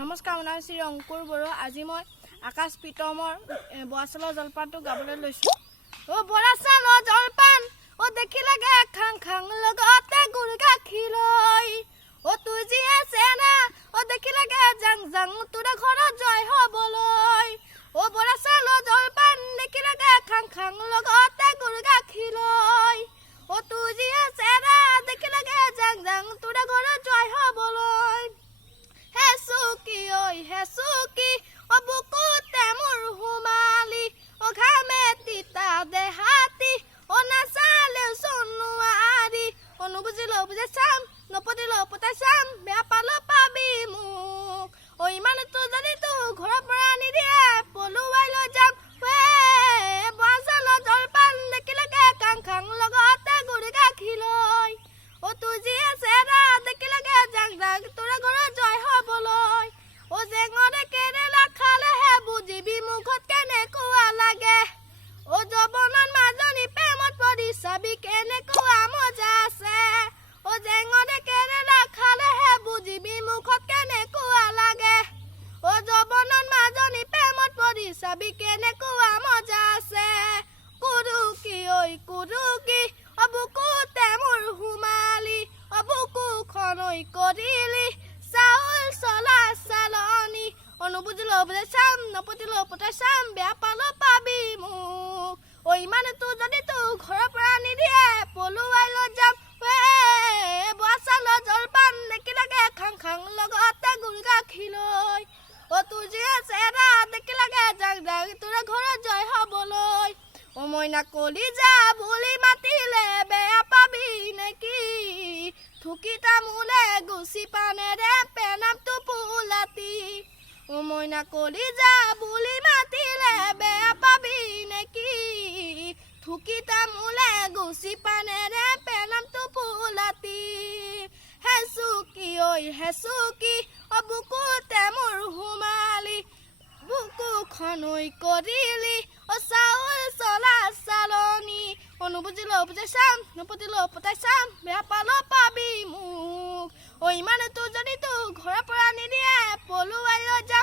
নমস্কাৰ, মই শ্ৰী অংকুৰ বড়ো। আজি মই আকাশ প্ৰীতমৰ বৰা চাউলৰ জলপানটো গাবলৈ লৈছোঁ। অ' বৰা চাউলৰ জলপান অ' দেখি লাগে খাং খাং লগতে গুৰ গাখীৰ লৈ। অ' তোৰ যি আছে না অ' দেখি লাগে জাং জাং তোৰ ঘৰত জয় হ'বলৈ। অ' বৰা চাউলৰ জলপান দেখি লাগে খাং খাং লগতে গুৰ গাখীৰ লৈ। অ' তোৰ যি আছে না দেখি লাগে জাং জাং তোৰ ঘৰত জয় হ'বলৈ। হেচুকি ঐ হেচুকি অ' বুকুতে মোৰ সোমালি অ' ঘামে তিতা দেহাতি অ' নাচালেও চনুৱাৰি অ' নুবুজিলেও বুজাই চাম নপতিলেও পতাই চাম বেয়া পালেও পাবি মোক। অ' ইমানতো যদি তোৰ ঘৰৰ পৰা নিদিয়ে পলুৱাই লৈ যাম। বৰা চাউলৰ জলপান দেখি লাগে খাং খাং লগতে গুৰ গাখীৰ লৈ। অ' তোৰ যি আছে না দেখি লাগে জাং জাং তোৰ ঘৰত জয় হ'বলৈ। অ' জেঙৰে কেৰেলা খালেহে বুজিবি মুখত কেনেকুৱা লাগে। অ' যৌৱনত মাজনী প্ৰেমত পৰি চাবি কেনেকুৱা মজা আছে। অ' জেঙৰে কেৰেলা খালেহে বুজিবি মুখত কেনেকুৱা লাগে। অ' যৌৱনত মাজনী প্ৰেমত পৰি চাবি কেনেকুৱা মজা আছে। কুৰুকি ঐ কুৰুকি অ' বুকুতে মোৰ সোমালি অ' বুকুখন ঐ কৰিলি চাউল চলা চালনি অ' নুবুজিলেও বুজাই চাম নপতিলেও পতাই চাম বেয়া পালেও পাবি মোক। অ' ইমানতো যদি তোৰ ঘৰৰ পৰা নিদিয়ে পলুৱাই লৈ যাম। বৰা চাউলৰ জলপান দেখি লাগে খাং খাং লগতে গুৰ গাখীৰ লৈ। অ' তোৰ যি আছে না দেখি লাগে জাং জাং তোৰ ঘৰত জয় হ'বলৈ। অ' মইনা কলিজা বুলি মাতিলে বেয়া পাবি নেকি। থুকি তামোলে গুচি পানেৰে পেনামটো পোলাতি। অ' মইনা কলিজা বুলি মাতিলে বেয়া পাবি নেকি। থুকি তামোলে গুচি পানেৰে পেনামটো পোলাতি। হেচুকি ঐ হেচুকি অ' বুকুতে মোৰ সোমালি বুকুখন ঐ কৰিলি অ' চাউল চলা চালনি অ' নুবুজিলেও বুজাই চাম নপতিলেও পতাই চাম বেয়া পালেও পাবি মোক। অ' ইমানতো যদি তোৰ ঘৰৰ পৰা নিদিয়ে পলুৱাই লৈ যাম।